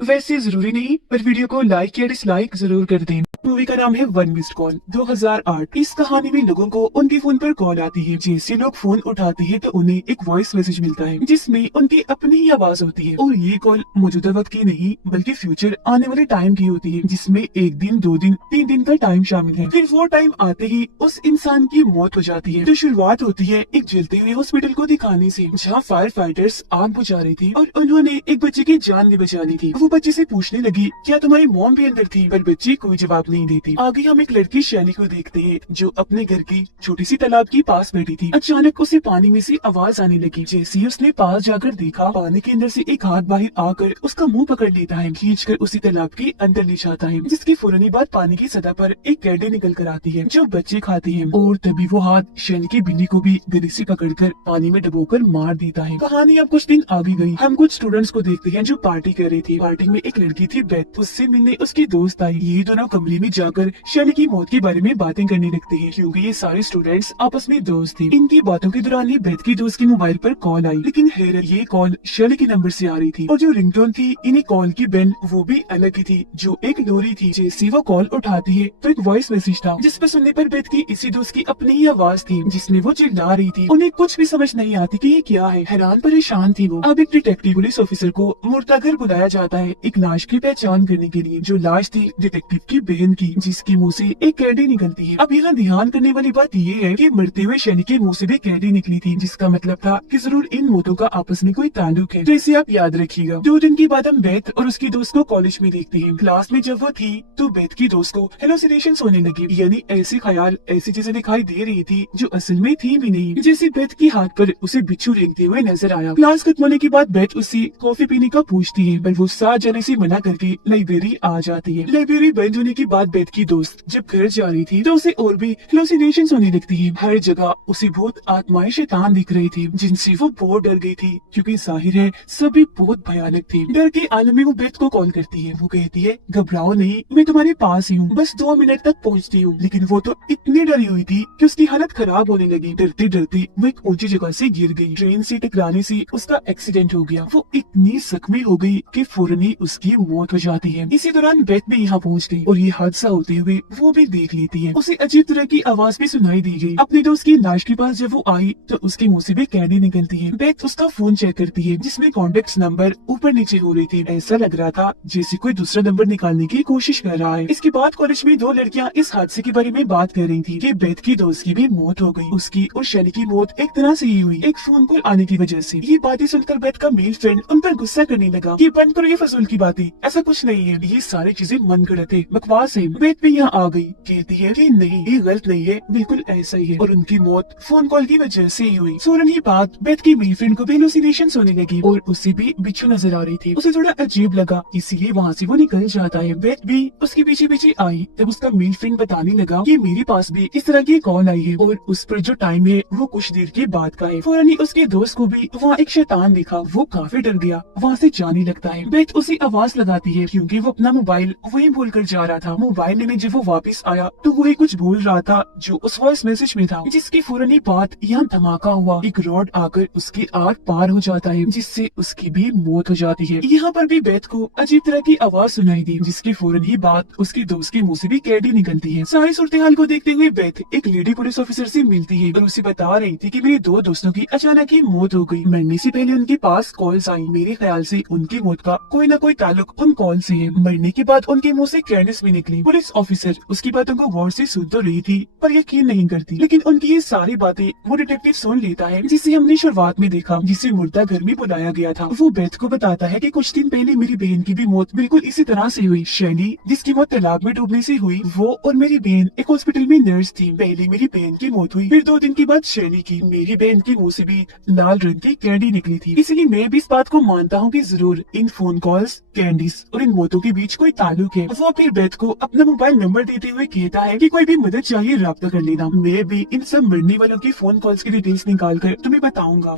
वैसे जरूरी नहीं, पर वीडियो को लाइक या डिसलाइक जरूर कर दें। मूवी का नाम है वन मिस्ड कॉल 2008। इस कहानी में लोगों को उनके फोन पर कॉल आती है। जैसे लोग फोन उठाते हैं तो उन्हें एक वॉइस मैसेज मिलता है जिसमें उनकी अपनी ही आवाज होती है। और ये कॉल मौजूदा वक्त की नहीं बल्कि फ्यूचर आने वाले टाइम की होती है, जिसमें 1 दिन 2 दिन 3 दिन का टाइम शामिल है। फिर वो टाइम आते ही उस इंसान की मौत हो जाती है। तो शुरुआत होती है एक जलते हुए हॉस्पिटल को दिखाने से, जहाँ फायर फाइटर्स आग बुझा रही थी और उन्होंने एक बच्चे की जान भी बचानी थी। वो बच्चे से पूछने लगी, क्या तुम्हारी मॉम भी अंदर थी? पर बच्ची कोई जवाब नहीं देती। आगे हम एक लड़की शैली को देखते हैं जो अपने घर की छोटी सी तालाब के पास बैठी थी। अचानक उसे पानी में से आवाज आने लगी। जैसे ही उसने पास जाकर देखा, पानी के अंदर से एक हाथ बाहर आकर उसका मुंह पकड़ लेता है, खींचकर उसी तालाब के अंदर ले जाता है, जिसकी फौरनी बाद पानी की सतह पर एक कैडी निकल कर आती है जो बच्चे खाती है। और तभी वो हाथ शैली की बिल्ली को भी गले से पकड़कर पानी में डुबोकर मार देता है। कहानी अब कुछ दिन आगे गई। हम कुछ स्टूडेंट्स को देखते हैं जो पार्टी कर रही थी। पार्टी में एक लड़की थी बेथ, उससे मिलने उसकी दोस्त आई। ये दोनों कमरे में जाकर शैली की मौत के बारे में बातें करने लगते हैं, क्योंकि ये सारे स्टूडेंट्स आपस में दोस्त थे। इनकी बातों के दौरान ही बेथ की दोस्त के मोबाइल पर कॉल आई, लेकिन हैरत ये कॉल शैली के नंबर से आ रही थी और जो रिंगटोन थी इन्हें कॉल की बेल वो भी अलग ही थी, जो एक लोरी थी। जैसे वो कॉल उठाती है तो एक वॉइस मैसेज था जिस पर सुनने पर बेथ की इसी दोस्त की अपनी ही आवाज थी, जिसमें वो चिल्ला रही थी। उन्हें कुछ भी समझ नहीं आती कि ये क्या है। हैरान परेशान थी वो। अब एक डिटेक्टिव पुलिस ऑफिसर को मुर्दा घर बुलाया जाता है एक लाश की पहचान करने के लिए, जो लाश थी डिटेक्टिव की बहन की, जिसके मुंह से एक कैडी निकलती है। अब यहाँ ध्यान करने वाली बात ये है कि मरते हुए शैली के मुंह से भी कैडी निकली थी, जिसका मतलब था कि जरूर इन मौतों का आपस में कोई ताल्लुक है। तो इसे आप याद रखिएगा। 2 दिन के बाद हम बेथ और उसकी दोस्त को कॉलेज में देखते हैं। क्लास में जब वो थी तो बेथ की दोस्त को हेलोसिनेशंस होने लगी, यानी ऐसे ख्याल ऐसी चीजें दिखाई दे रही थी जो असल में थी भी नहीं। जैसे बेथ की हाथ पर उसे बिच्छू रेंगते हुए नजर आया। क्लास खत्म होने के बाद बेथ उससे कॉफी पीने का पूछती है, पर वो साथ जाने से मना करके लाइब्रेरी आ जाती है। लाइब्रेरी बंद होने के बाद बेथ की दोस्त जब घर जा रही थी तो उसे और भी हेलोसिनेशंस होने लगती है। हर जगह उसे भूत आत्माएं शैतान दिख रही थी, जिनसे वो बहुत डर गई थी, क्योंकि जाहिर है सभी बहुत भयानक थे। डर के आलम में वो बेथ को कॉल करती है। वो कहती है, घबराओ नहीं, मैं तुम्हारे पास ही हूँ, बस 2 मिनट तक पहुँचती हूँ। लेकिन वो तो इतनी डरी हुई थी कि उसकी हालत खराब होने लगी। डरते डरते वो एक ऊंची जगह से गिर गई। ट्रेन से टकराने से उसका एक्सीडेंट हो गया। वो इतनी जख्मी हो गई कि फौरन ही उसकी मौत हो जाती है। इसी दौरान बेथ भी यहाँ पहुँच गई और ये हादसा होते हुए वो भी देख लेती है। उसे अजीब तरह की आवाज भी सुनाई दी गई। अपनी दोस्त की लाश के पास जब वो आई तो उसके मुंह से भी कैडी निकलती है। बेथ उसका फोन चेक करती है, जिसमें कॉन्टेक्ट नंबर ऊपर नीचे हो रही थी। ऐसा लग रहा था जैसे कोई दूसरा नंबर निकालने की कोशिश कर रहा है। इसके बाद कॉलेज में 2 लड़कियां इस हादसे के बारे में बात कर रही थी कि बेथ की दोस्त की भी मौत हो गई। उसकी और शैली की मौत एक तरह से ही हुई, एक फोन कॉल आने की वजह से। ये बातें सुनकर बेथ का मेल फ्रेंड उन पर गुस्सा करने लगा कि बंद करो ये फजूल की बातें, ऐसा कुछ नहीं है, ये सारी चीजें मन गढ़ंत है, बकवास है। बेथ भी यहाँ आ गई, कहती है कि नहीं, ये गलत नहीं है, बिल्कुल ऐसा ही है और उनकी मौत फोन कॉल की वजह से ही हुई। फौरन ही बात बेथ की मेल फ्रेंड को भी हेलुसिनेशंस होने लगी और उसे भी बिच्छू नजर आ रही थी। उसे थोड़ा अजीब लगा, इसीलिए वहाँ से वो निकल जाता है। बेथ भी उसके पीछे पीछे आई। तब उसका मेल फ्रेंड बताने लगा कि मेरे पास भी इस तरह की कॉल आई है और उस पर जो टाइम है वो कुछ देर के बाद का है। फौरन ही उसके दोस्त को भी वहाँ एक शैतान दिखा। वो काफी डर गया, वहाँ से जाने लगता है। बेथ उसे आवाज लगाती है क्योंकि वो अपना मोबाइल वहीं भूल कर जा रहा था। मोबाइल लेने जब वो वापस आया तो वही कुछ भूल रहा था जो उस वॉइस मैसेज में था, जिसकी फौरन ही बात यहाँ धमाका हुआ। एक रॉड आकर उसके आग पार हो जाता है, जिससे उसकी भी मौत हो जाती है। यहाँ पर भी बेथ को अजीब तरह की आवाज सुनाई दी, जिसकी फौरन ही बात उसके दोस्त के मुंह से भी कैडी निकलती है। सारी सूरत हाल को देखते हुए बेथ एक लेडी पुलिस ऑफिसर से मिलती है और उसे बता रही थी कि मेरे 2 दोस्तों की अचानक ही मौत हो गई। मरने से पहले उनके पास कॉल्स आई। मेरे ख्याल से उनकी मौत का कोई न कोई ताल्लुक उन कॉल से है। मरने के बाद उनके मुंह से कैंडिस भी निकली। पुलिस ऑफिसर उसकी बातों को गौर से सुन तो रही थी पर यकीन नहीं करती, लेकिन उनकी ये सारी बातें वो डिटेक्टिव सुन लेता है, जिसे हमने शुरुआत में देखा, जिसे मुर्दा घर में बुलाया गया था। वो बेथ को बताता है कि कुछ दिन पहले मेरी बहन की भी मौत बिल्कुल इसी तरह से हुई। शैली जिसकी मौत तालाब में डूबने से हुई, वो और मेरी बहन एक हॉस्पिटल में नर्स थी। पहले मेरी बहन की मौत हुई, फिर 2 दिन के बाद शैली की। मेरी बहन के मुंह से भी लाल रंग की कैंडी निकली थी, इसलिए मैं भी इस बात को मानता हूँ कि जरूर इन फोन कॉल्स, कैंडीज और इन मौतों के बीच कोई ताल्लुक है। वो फिर बेथ को अपना मोबाइल नंबर देते हुए कहता है कि कोई भी मदद चाहिए राब्ता कर लेना, मैं भी इन सब मरने वालों की फोन कॉल्स की डिटेल्स निकाल कर तुम्हें बताऊंगा।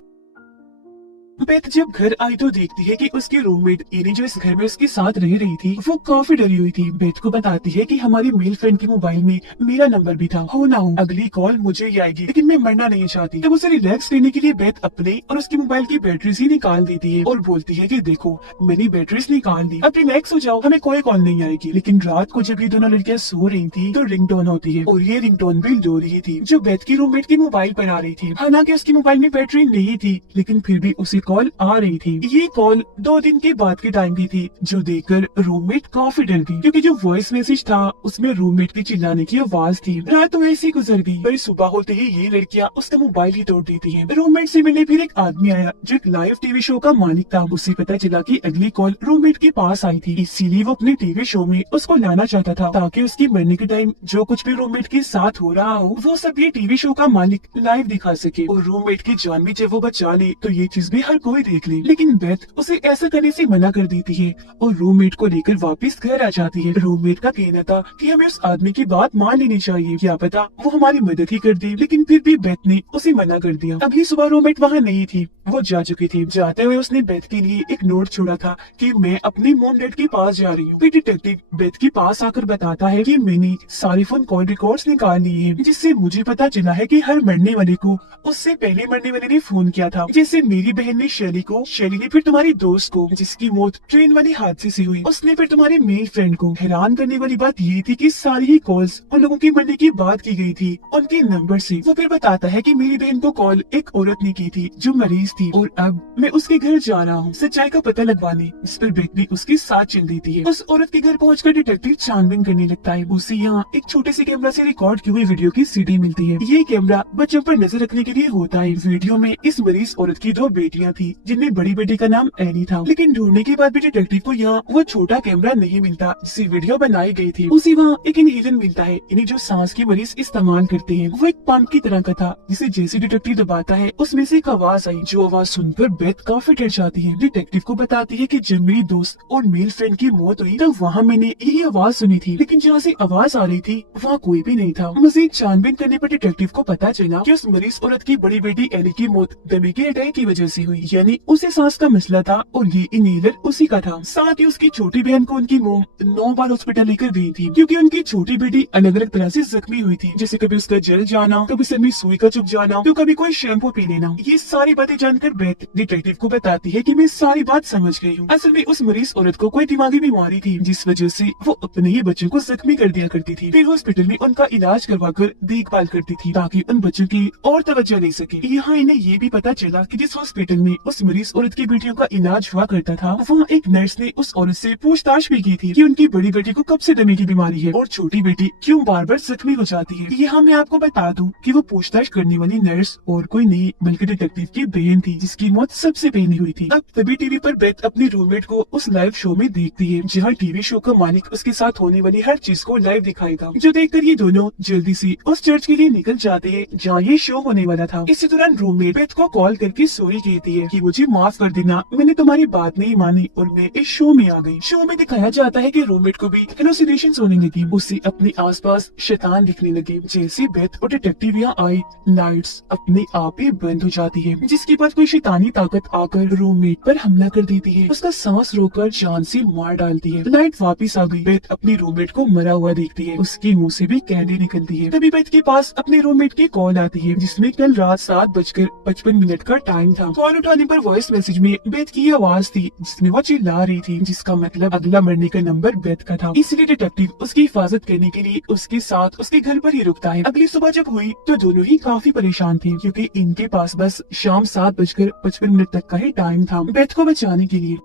बेथ जब घर आई तो देखती है कि उसकी रूममेट एनी जो इस घर में उसके साथ रह रही थी वो काफी डरी हुई थी। बेथ को बताती है कि हमारी मेल फ्रेंड के मोबाइल में मेरा नंबर भी था, हो ना हो अगली कॉल मुझे ही आएगी, लेकिन मैं मरना नहीं चाहती। तब उसे रिलैक्स करने के लिए बेथ अपने और उसकी मोबाइल की बैटरीज ही निकाल देती है और बोलती है कि देखो मैंने बैटरीज निकाल दी, अब रिलैक्स हो जाओ, हमें कोई कॉल नहीं आएगी। लेकिन रात को जब ये दोनों लड़कियां सो रही थी तो रिंगटोन होती है और ये रिंगटोन भी रो रही थी जो बेथ की रूममेट के मोबाइल पर आ रही थी। हालांकि उसकी मोबाइल में बैटरी नहीं थी लेकिन फिर भी उसे कॉल आ रही थी। ये कॉल 2 दिन के बाद के टाइम की थी जो देखकर रूममेट काफी डर गई क्योंकि जो वॉइस मैसेज था उसमें रूममेट की चिल्लाने की आवाज थी। रात तो ऐसी गुजर गई, पर सुबह होते ही ये लड़कियां उसका मोबाइल ही तोड़ देती हैं। रूममेट से मिलने फिर एक आदमी आया जो एक लाइव टीवी शो का मालिक था। उसे पता चला कि अगली कॉल रूममेट के पास आई थी, इसीलिए वो अपने टीवी शो में उसको लाना चाहता था ताकि उसकी मरने के टाइम जो कुछ भी रूममेट के साथ हो रहा हो वो सब ये टीवी शो का मालिक लाइव दिखा सके और रूममेट की जान भी जब वो बचा ले तो ये चीज भी हर कोई देख ले। लेकिन बेथ उसे ऐसा करने से मना कर देती है और रूममेट को लेकर वापस घर आ जाती है। रूममेट का कहना था कि हमें उस आदमी की बात मान लेनी चाहिए, क्या पता वो हमारी मदद ही कर दे, लेकिन फिर भी बेथ ने उसे मना कर दिया। अगली सुबह रूममेट वहाँ नहीं थी, वो जा चुकी थी। जाते हुए उसने बेथ के लिए एक नोट छोड़ा था कि मैं अपने मॉम डैड के पास जा रही हूँ। फिर डिटेक्टिव बेथ के पास आकर बताता है कि मैंने सारी फोन कॉल रिकॉर्ड्स निकाल लिए हैं, जिससे मुझे पता चला है कि हर मरने वाले को उससे पहले मरने वाले ने फोन किया था। जैसे मेरी बहन ने शैली को, शैली ने फिर तुम्हारी दोस्त को जिसकी मौत ट्रेन वाले हादसे से हुई, उसने फिर तुम्हारे मेल फ्रेंड को। हैरान करने वाली बात ये थी कि सारी ही कॉल्स उन लोगों की मरने की बात की गई थी उनके नंबर से। वो फिर बताता है कि मेरी बहन को कॉल एक औरत ने की थी जो मरीज थी और अब मैं उसके घर जा रहा हूँ सच्चाई का पता लगवाने। इस पर बेथ भी उसके साथ चल देती है। उस औरत के घर पहुंचकर डिटेक्टिव छानबीन करने लगता है। उसे यहाँ एक छोटे से कैमरा से रिकॉर्ड की हुई वीडियो की सीडी मिलती है। ये कैमरा बच्चों पर नजर रखने के लिए होता है। वीडियो में इस मरीज औरत की 2 बेटियां थी जिनमें बड़ी बेटी का नाम एनी था, लेकिन ढूंढने के बाद भी डिटेक्टिव को यहाँ वो छोटा कैमरा नहीं मिलता जिससे वीडियो बनाई गई थी। उसी वहाँ एक इनहेलर मिलता है, इन्हें जो सांस के मरीज इस्तेमाल करते हैं। वो एक पंप की तरह का था जिसे जैसे डिटेक्टिव दबाता है उसमें से एक आवाज आई। जो आवाज सुनकर बेथ काफी डर जाती है। डिटेक्टिव को बताती है कि जब मेरी दोस्त और मेल फ्रेंड की मौत हुई तब वहाँ मैंने यही आवाज सुनी थी, लेकिन जहाँ से आवाज आ रही थी वहाँ कोई भी नहीं था। मजीद छानबीन करने पर डिटेक्टिव को पता चला कि उस मरीज औरत की बड़ी बेटी एली की मौत दमे के अटैक की वजह से हुई, यानी उसे सांस का मसला था और ये इनहेलर उसी का था। साथ ही उसकी छोटी बहन को उनकी मोम 9 बार हॉस्पिटल लेकर गई थी क्योंकि उनकी छोटी बेटी अलग अलग तरह से जख्मी हुई थी, जैसे कभी उसका जल जाना, कभी सर में सुई का चुभ जाना, तो कभी कोई शैम्पू पी लेना। ये सारी बातें जानकर बेथ डिटेक्टिव को बताती है कि मैं सारी बात समझ गई हूँ। असल में उस मरीज औरत को कोई दिमागी बीमारी थी जिस वजह से वो अपने ही बच्चों को जख्मी कर दिया करती थी, फिर हॉस्पिटल में उनका इलाज करवाकर देखभाल करती थी ताकि उन बच्चों की और तवज्जो ले सके। यहाँ इन्हें ये भी पता चला कि जिस हॉस्पिटल में उस मरीज औरत की बेटियों का इलाज हुआ करता था वहाँ एक नर्स ने उस औरत से पूछताछ भी की थी कि उनकी बड़ी बेटी को कब से दमे की बीमारी है और छोटी बेटी क्यों बार बार जख्मी हो जाती है। यहाँ मैं आपको बता दूं कि वो पूछताछ करने वाली नर्स और कोई नहीं बल्कि डिटेक्टिव की बहन थी जिसकी मौत सबसे पहले हुई थी। अब तभी टीवी पर बेथ अपनी रूममेट को उस लाइव शो में देखती है जहाँ टीवी शो का मालिक उसके साथ होने वाली हर चीज को लाइव दिखाएगा, जो देखकर ये दोनों जल्दी से उस चर्च के लिए निकल जाते हैं जहाँ ये शो होने वाला था। इसी दौरान रूममेट बेथ को कॉल करके सॉरी कहती है कि मुझे माफ कर देना, मैंने तुम्हारी बात नहीं मानी और मैं इस शो में आ गई। शो में दिखाया जाता है कि रूममेट को भी हेलुसिनेशंस होने लगी, उसे अपने आसपास शैतान दिखने लगे। जैसे बेथ और डिटेक्टिव यहाँ आए लाइट्स अपने आप ही बंद हो जाती है, जिसके बाद कोई शैतानी ताकत आकर रूममेट पर हमला कर देती है, उसका सांस रोककर जान से मार डालती है। लाइट वापिस आ गई। बेथ अपनी रूममेट को मरा हुआ देखती है, उसके मुंह से भी कैंडी निकलती है। तभी बेथ के पास अपने रूममेट की कॉल आती है जिसमें कल रात 7:55 का टाइम था। कॉल उठाने पर वॉइस मैसेज में बेथ की आवाज थी जिसमें वो चिल्ला रही थी, जिसका मतलब अगला मरने का नंबर बेथ का था। इसलिए डिटेक्टिव उसकी हिफाजत करने के लिए उसके साथ उसके घर पर ही रुकता है। अगली सुबह जब हुई तो दोनों ही काफी परेशान थे क्योंकि इनके पास बस शाम 7:55 तक का ही टाइम था बेथ को बचाने के लिए।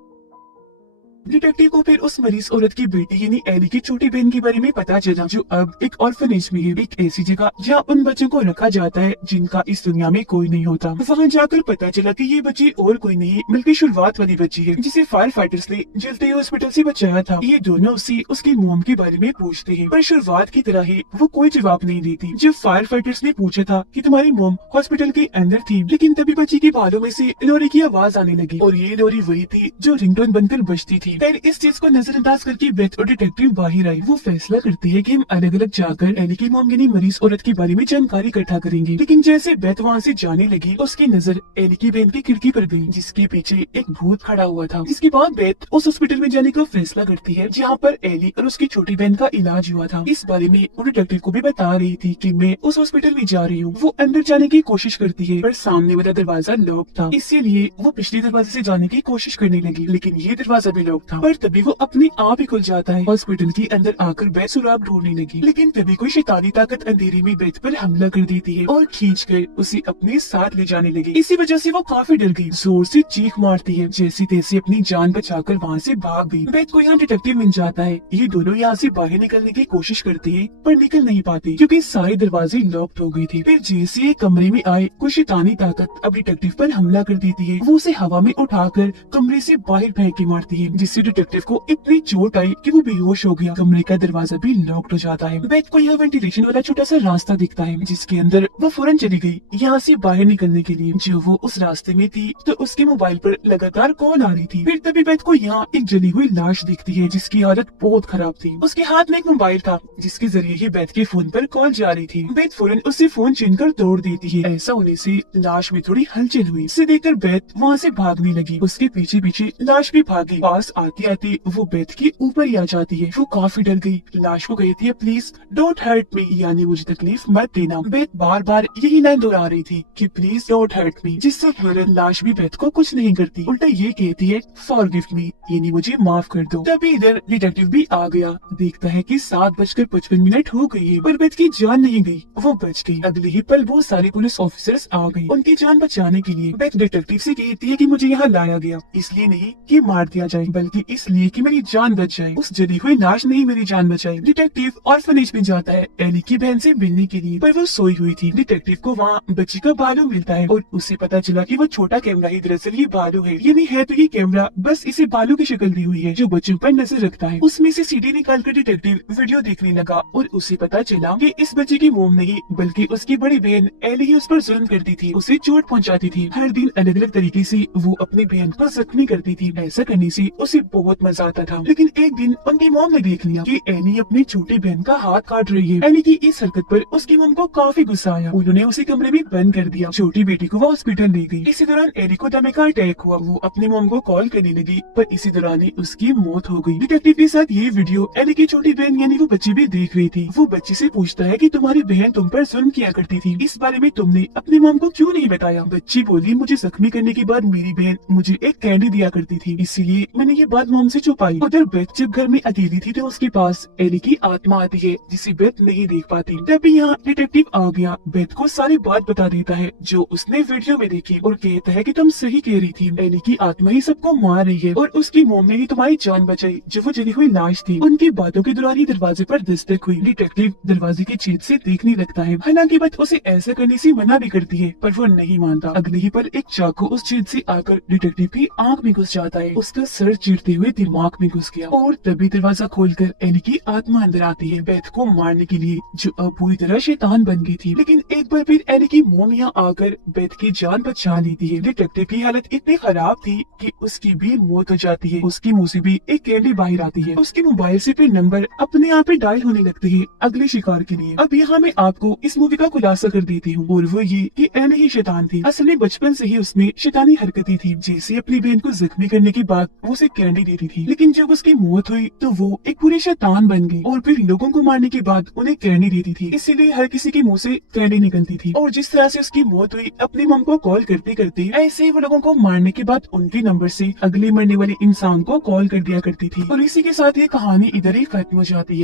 डिटेक्टिव को फिर उस मरीज औरत की बेटी यानी एली की छोटी बहन के बारे में पता चला जो अब एक ऑर्फनेज में है, एक ऐसी जगह जहाँ उन बच्चों को रखा जाता है जिनका इस दुनिया में कोई नहीं होता। वहाँ जाकर पता चला कि ये बच्चे और कोई नहीं बल्कि शुरुआत वाली बच्ची है जिसे फायर फाइटर्स ने जलते हुए हॉस्पिटल से बचाया था। ये दोनों उससे उसकी मोम के बारे में पूछते हैं पर शुरुआत की तरह ही वो कोई जवाब नहीं देती। जब फायर फाइटर्स ने पूछा था कि तुम्हारी मोम हॉस्पिटल के अंदर थी, लेकिन तभी बच्ची के बालों में से लोरी की आवाज आने लगी और ये लोरी वही थी जो रिंगटोन बनकर बजती थी। थी। फिर इस चीज को नजरअंदाज करके बेथ और डिटेक्टिव बाहर आई। वो फैसला करती है कि हम अलग अलग जाकर एली की मॉम यानी मरीज औरत के बारे में जानकारी इकट्ठा करेंगे। लेकिन जैसे बेथ वहाँ से जाने लगी उसकी नजर एली की बहन की खिड़की पर गई, जिसके पीछे एक भूत खड़ा हुआ था। जिसके बाद बेथ उस हॉस्पिटल में जाने का फैसला करती है जहाँ पर एली और उसकी छोटी बहन का इलाज हुआ था। इस बारे में वो डिटेक्टिव को भी बता रही थी कि मैं उस हॉस्पिटल में जा रही हूँ। वो अंदर जाने की कोशिश करती है पर सामने वाला दरवाजा लॉक था, इसीलिए वो पिछले दरवाजे से जाने की कोशिश करने लगी, लेकिन ये दरवाजा भी लॉक था। पर तभी वो अपने आप ही खुल जाता है। हॉस्पिटल के अंदर आकर बेथ सुराग ढूंढने लगी, लेकिन तभी कोई शैतानी ताकत अंधेरे में बेथ पर हमला कर देती है और खींच कर उसे अपने साथ ले जाने लगी। इसी वजह से वो काफी डर गई, जोर से चीख मारती है, जैसी तैसी अपनी जान बचाकर वहाँ से भाग गई। बेथ को यहाँ डिटेक्टिव मिल जाता है। ये दोनों यहाँ से बाहर निकलने की कोशिश करती है पर निकल नहीं पाती क्योंकि सारे दरवाजे लॉक्ड हो गए थे। फिर जैसे ये कमरे में आए कोई शैतानी ताकत अब डिटेक्टिव पर हमला कर देती है। वो उसे हवा में उठाकर कमरे से बाहर फेंक के मारती है, जिससे डिटेक्टिव को इतनी चोट आई कि वो बेहोश हो गया। कमरे का दरवाजा भी लॉक्ड हो जाता है। बेथ को यहाँ वेंटिलेशन वाला छोटा सा रास्ता दिखता है, जिसके अंदर वो फौरन चली गई यहाँ से बाहर निकलने के लिए। जो वो उस रास्ते में थी तो उसके मोबाइल पर लगातार कॉल आ रही थी। फिर तभी बेथ को यहाँ एक जली हुई लाश दिखती है जिसकी हालत बहुत खराब थी। उसके हाथ में एक मोबाइल था जिसके जरिए ही बेथ के फोन पर कॉल जा रही थी। बेथ फौरन उससे फोन छीनकर तोड़ देती है। ऐसा होने से लाश में थोड़ी हलचल हुई। इसे देखकर बेथ वहाँ से भागने लगी। उसके पीछे पीछे लाश भी भागी। पास आते आते वो बेथ के ऊपर ही आ जाती है। वो काफी डर गई। लाश को कहती है प्लीज डोंट हर्ट मी, यानी मुझे तकलीफ मत देना। बेथ बार बार यही लाइन दोहरा रही थी कि प्लीज डोंट हर्ट मी, जिससे फौरन लाश भी बेथ को कुछ नहीं करती, उल्टा ये कहती है फॉरगिव मी, यानी मुझे माफ कर दो। तभी इधर डिटेक्टिव भी आ गया। देखता है कि 7:55 हो गई है पर बेथ की जान नहीं गई, वो बच गई। अगले ही पल वो सारे पुलिस ऑफिसर्स आ गए उनकी जान बचाने के लिए। बेथ डिटेक्टिव से कहती है कि मुझे यहाँ लाया गया इसलिए नहीं कि मार दिया जाए, बल्कि इसलिए कि मेरी जान बच जाए। उस जली हुई लाश ने ही मेरी जान बचाई। डिटेक्टिव ऑर्फनेज में जाता है एली की बहन से मिलने के लिए, पर वो सोई हुई थी। डिटेक्टिव को वहाँ बच्ची का बालू मिलता है और उसे पता चला कि वो छोटा कैमरा ही दरअसल ये बालू है। यानी है तो ये कैमरा, बस इसे बालू की शक्ल दी हुई है जो बच्चों पर नजर रखता है। उसमें से सीडी निकाल कर डिटेक्टिव वीडियो देखने लगा और उसे पता चला कि इस बच्चे की मोम नहीं बल्कि उसकी बड़ी बहन एली ही उस पर जुल्म करती थी, उसे चोट पहुंचाती थी। हर दिन अलग अलग तरीके से वो अपनी बहन को जख्मी करती थी। ऐसा करने से उसे बहुत मजा आता था। लेकिन एक दिन उनकी मोम ने देख लिया कि एली अपनी छोटी बहन का हाथ काट रही है। एली की इस हरकत पर उसकी मोम को काफी गुस्सा आया। उन्होंने उसे कमरे में बंद कर दिया। छोटी बेटी को वो हॉस्पिटल ले गई। इसी दौरान एली को दमे का अटैक हुआ। वो अपनी मोम को कॉल करने लगी पर इसी दौरान ही उसकी मौत हो गई। डिटेक्टिव के साथ ये वीडियो एली की छोटी बहन यानी वो बच्ची भी देख रही थी। वो बच्ची से पूछता है कि तुम्हारी बहन तुम पर जुल्म किया करती थी, इस बारे में तुमने अपनी मोम को क्यों नहीं बताया? बच्ची बोली मुझे जख्मी करने के बाद मेरी बहन मुझे एक कैंडी दिया करती थी, इसीलिए मैंने ये बात मोम से छुपाई। उधर बेथ जब घर में अकेली थी तो उसके पास एली की आत्मा आती है जिसे बेथ नहीं देख पाती। तभी यहाँ डिटेक्टिव आ गया। बेथ को सारी बात बता देता है जो उसने वीडियो में देखी और कहता है कि तुम सही कह रही थी, एली की आत्मा ही सबको मार रही है और उसकी मोम ने ही तुम्हारी जान बचाई जो वो जली हुई लाश थी। उनकी बातों के दौरान ही दरवाजे पर दस्तक हुई। डिटेक्टिव दरवाजे की छेद से देखने लगता है। हालांकि बेथ उसे ऐसा करने से मना भी करती है पर वो नहीं मानता। अगले ही पल एक चाकू उस छेद से आकर डिटेक्टिव की आंख में घुस जाता है। उसका सर चीरते हुए दिमाग में घुस गया और तभी दरवाजा खोलकर एली की आत्मा अंदर आती है बेथ को मारने के लिए, जो अब पूरी तरह शैतान बन गई थी। लेकिन एक बार फिर एली की मोम यहाँ आकर बेथ की जान बचा लेती है। डिटेक्टिव की हालत इतनी खराब थी कि उसकी भी मौत हो जाती है। उसके मुंह से भी एक कैंडी बाहर आती है। उसके मोबाइल से फिर नंबर अपने आप ही डायल होने लगते हैं अगले शिकार के लिए। अब यहाँ मैं आपको इस मूवी का खुलासा कर देती हूँ और वो ये कि एली ही शैतान थी। असल में बचपन से ही उसमें शैतानी हरकतें थी। जैसे अपनी बहन को जख्मी करने के बाद वो उसे कैंडी देती थी, लेकिन जब उसकी मौत हुई तो वो एक पूरी शैतान बन गई और फिर लोगों को मारने के बाद उन्हें कैंडी देती थी। इसीलिए हर किसी के मुंह से कैंडी निकलती थी। और जिस तरह से उसकी मौत हुई अपनी मम को कॉल करते करते, ऐसे ही वो लोगों को मारने के बाद उनके नंबर से अगले मरने वाले इंसान को कॉल कर दिया करती थी। और इसी के साथ ये कहानी इधर ही खत्म हो जाती है।